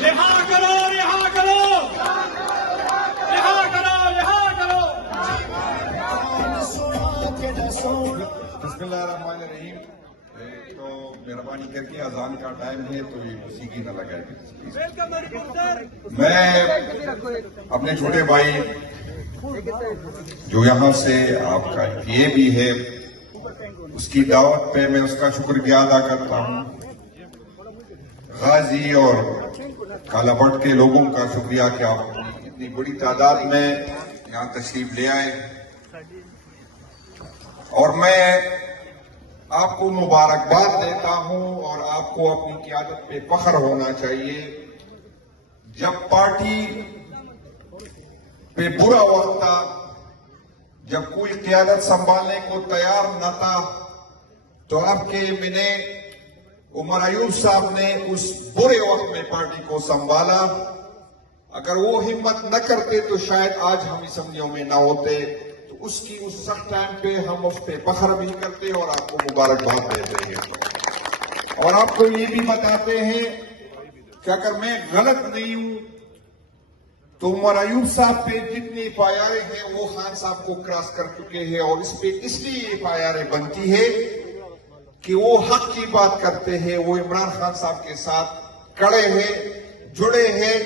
रिहा करो, रिहा करो, रिहा करो, रिहा करो। बिस्मिल्लाहिर्रहमानिर्रहीम। तो मेहरबानी करके अजान का टाइम है तो ये सीधी न लगाए। मैं अपने छोटे भाई जो यहाँ से आपका ये भी है उसकी दावत पे मैं उसका शुक्रिया अदा करता हूँ। गाजी और कालाबट के लोगों का शुक्रिया कि आप इतनी बड़ी तादाद में यहाँ तशरीफ ले आए और मैं आपको मुबारकबाद देता हूं और आपको अपनी क़यादत पे फख्र होना चाहिए। जब पार्टी पे बुरा वक्त था, जब कोई क़यादत संभालने को तैयार न था, तो आपके मिने उमर अयूब साहब ने उस बुरे वक्त में पार्टी को संभाला। अगर वो हिम्मत न करते तो शायद आज हम असम्बलियों में न होते। उसकी उस सख्त टाइम पे हम उस पर फख्र भी करते हैं और आपको मुबारकबाद देते हैं और आपको ये भी बताते हैं कि अगर मैं गलत नहीं हूं तो उमर अयूब साहब पे जितनी FIR हैं वो खान साहब को क्रॉस कर चुके हैं और इस पे इसलिए FIR बनती है कि वो हक की बात करते हैं, वो इमरान खान साहब के साथ खड़े हैं, जुड़े हैं।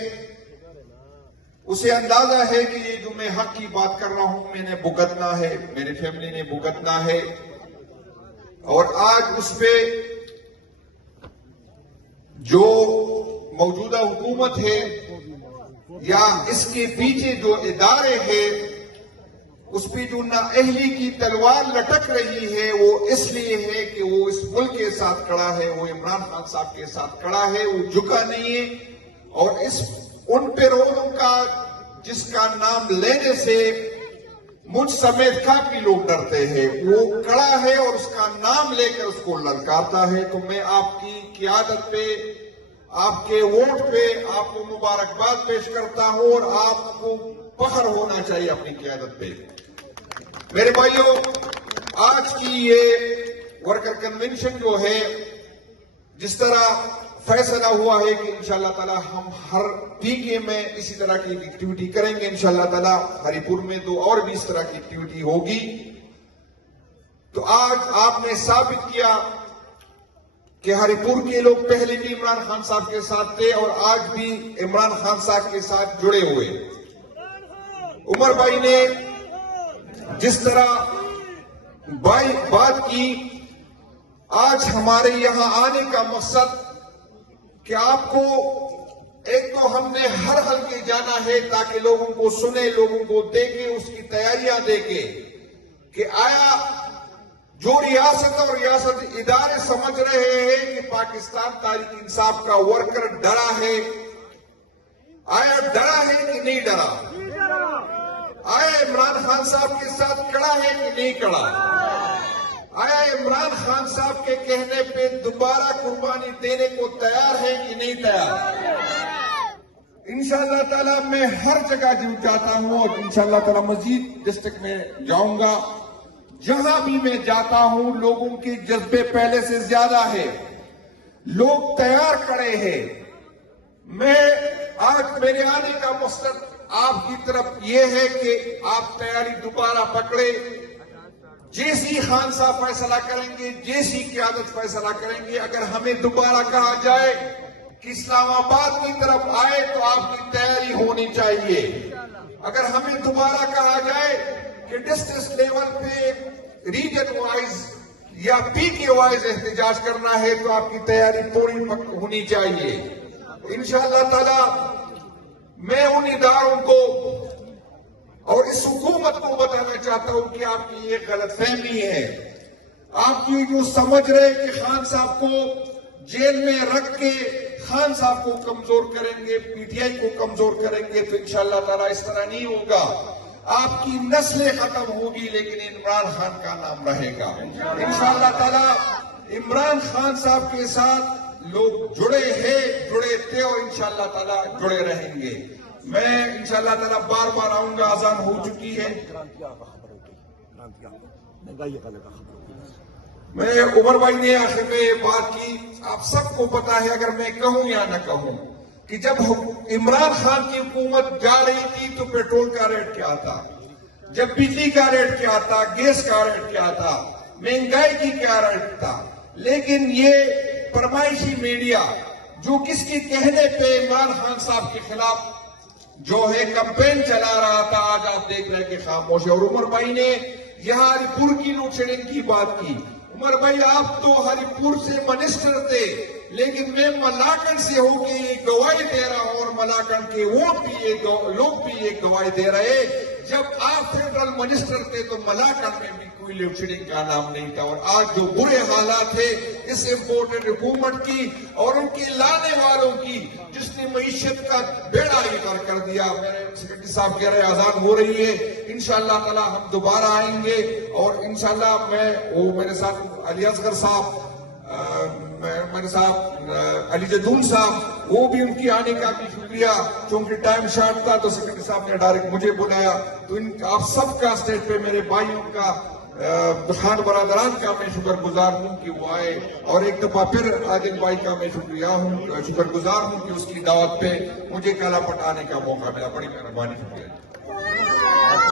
उसे अंदाजा है कि ये जो मैं हक की बात कर रहा हूं मैंने भुगतना है, मेरी फैमिली ने भुगतना है और आज उस पे जो मौजूदा हुकूमत है या इसके पीछे जो इदारे हैं उस पे जो नाअहली की तलवार लटक रही है वो इसलिए है कि वो इस मुल्क के साथ खड़ा है, वो इमरान खान साहब के साथ खड़ा है, वो झुका नहीं है और इस उन पैरों का जिसका नाम लेने से मुझ समेत काफी लोग डरते हैं, वो खड़ा है और उसका नाम लेकर उसको ललकारता है। तो मैं आपकी क़यादत पे, आपके वोट पे आपको मुबारकबाद पेश करता हूं और आपको फख्र होना चाहिए अपनी क़यादत पे। मेरे भाइयों, आज की ये वर्कर कन्वेंशन जो है, जिस तरह फैसला हुआ है कि इंशाअल्लाह ताला हम हर पीके में इसी तरह की एक्टिविटी करेंगे। इंशाअल्लाह ताला हरिपुर में तो और भी इस तरह की एक्टिविटी होगी। तो आज आपने साबित किया कि हरिपुर के लोग पहले भी इमरान खान साहब के साथ थे और आज भी इमरान खान साहब के साथ जुड़े हुए। उमर भाई ने जिस तरह बात की, आज हमारे यहां आने का मकसद कि आपको एक तो हमने हर हल्के जाना है ताकि लोगों को सुने, लोगों को देखे, उसकी तैयारियां देखे कि आया जो रियासत और रियासत इदारे समझ रहे हैं कि पाकिस्तान तहरीक इंसाफ का वर्कर डरा है, आया डरा है कि नहीं डरा, आया इमरान खान साहब के साथ खड़ा है कि नहीं खड़ा, आया इमरान खान साहब के कहने पे दोबारा कुर्बानी देने को तैयार है कि नहीं तैयार। इंशाअल्लाह ताला मैं हर जगह जाता हूं और इंशाअल्लाह ताला मजीद डिस्ट्रिक्ट में जाऊंगा। जहां भी मैं जाता हूं लोगों के जज्बे पहले से ज्यादा है, लोग तैयार खड़े हैं। मैं आज मेरे आने का मकसद आपकी तरफ यह है कि आप तैयारी दोबारा पकड़े। जैसी खान साहब फैसला करेंगे, जैसी क़यादत फैसला करेंगे, अगर हमें दोबारा कहा जाए कि इस्लामाबाद की तरफ आए तो आपकी तैयारी होनी चाहिए। अगर हमें दोबारा कहा जाए कि डिस्ट्रिक्ट लेवल पे रीजन वाइज या पीके वाइज एहतजाज करना है तो आपकी तैयारी पूरी होनी चाहिए। इंशाअल्लाह ताला मैं उन इदारों को और इस हुकूमत को बताना चाहता हूं कि आपकी ये गलतफहमी है। आपकी जो समझ रहे कि खान साहब को जेल में रख के खान साहब को कमजोर करेंगे, पीटीआई को कमजोर करेंगे, तो इंशाअल्लाह ताला इस तरह नहीं होगा। आपकी नस्लें खत्म होगी लेकिन इमरान खान का नाम रहेगा। इंशाअल्लाह ताला इमरान खान साहब के साथ लोग जुड़े हैं, जुड़े थे और इंशाअल्लाह ताला जुड़े रहेंगे। मैं इंशाअल्लाह ताला बार बार आऊंगा, अजान हो चुकी है। मैं उमर भाई ने आखिर में बात की, आप सबको पता है, अगर मैं कहूं या न कहूं, कि जब इमरान खान की हुकूमत जा रही थी तो पेट्रोल का रेट क्या था, जब बिजली का रेट क्या था, गैस का रेट क्या था, महंगाई की क्या रेट था। लेकिन ये फरमाइशी मीडिया जो किसके कहने पे इमरान खान साहब के खिलाफ जो है कैंपेन चला रहा था, आज आप देख रहे हैं कि खामोश है। और उमर भाई ने यहां हरिपुर की लोड शेडिंग की बात की। उमर भाई, आप तो हरिपुर से मिनिस्टर थे, लेकिन मैं मलाकड़ से होकर ये गवाही दे रहा हूं और मलाकड़ के वोट भी ये लोग भी ये गवाही दे रहे, जब आप फेडरल मिनिस्टर थे तो मलाकड़ में भी कोई लोड शेडिंग का नाम नहीं था। और आज जो बुरे हालात है इस इम्पोर्टेड हुकूमत की और उनके लाने वालों की, जिसने मईशत का बेड़ा ही पार कर दिया। मेरे सेक्रेटरी साहब कह रहे अजान हो रही है, इंशाअल्लाह ताला हम दोबारा आएंगे। और इंशाअल्लाह मेरे साथ अली असगर साहब, मेरे साथ अली जदून साहब, वो भी उनकी आने का भी शुक्रिया। क्योंकि टाइम शॉर्ट था तो सेक्रेटरी साहब ने डायरेक्ट मुझे बुलाया। तो आप सबका स्टेज पे मेरे भाइयों का, खान बरादरान का मैं शुक्रगुजार हूं कि वो आए। और एक दफा फिर आदिल भाई का मैं शुक्रगुजार हूं कि उसकी दावत पे मुझे काला पटाने का मौका मिला। बड़ी मेहरबानी, शुक्रिया।